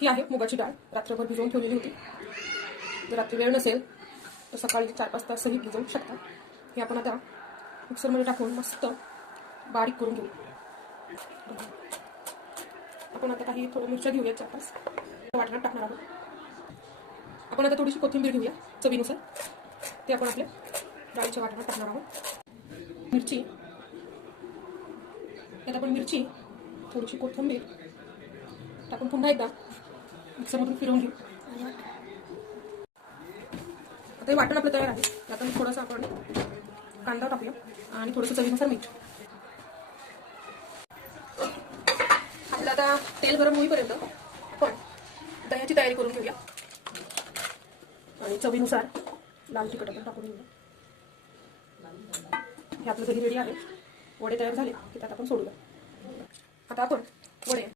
ही आहे मुगाची डाळ, रात्रभर भिजवून ठेवलेली होती. जर रात्री वेळ नसेल तर सकाळी 4-5 तासही भिजवू शकता. हे आपण आता मिक्सरमध्ये टाकून मस्त बारीक करून घेऊ. आपण आता काही थोड्या मिरच्या घेऊया, 4-5 वाटणात टाकणार आहोत. आपण आता थोडीशी कोथिंबीर घेऊया चवीनुसार. ते आपण आपल्या डाळीच्या वाटणात टाकणार आहोत. मिरची, त्यात आपण मिरची, थोडीशी कोथिंबीर टाकून पुन्हा एकदा मिक्सरमधून फिरवून घेऊ. आता हे वाटण आपलं तयार आहे. त्यात थोडंसं आपण कांदा टाकूया आणि थोडंसं चवीनुसार मीठ. आपलं आता तेल गरम होईपर्यंत आपण दह्याची तयारी करून घेऊया आणि चवीनुसार लाल तिखट आपण टाकून घेऊया. हे आपलं दही रेडी आहे. वडे तयार झाले की त्यात आपण सोडूया. आता आपण वडे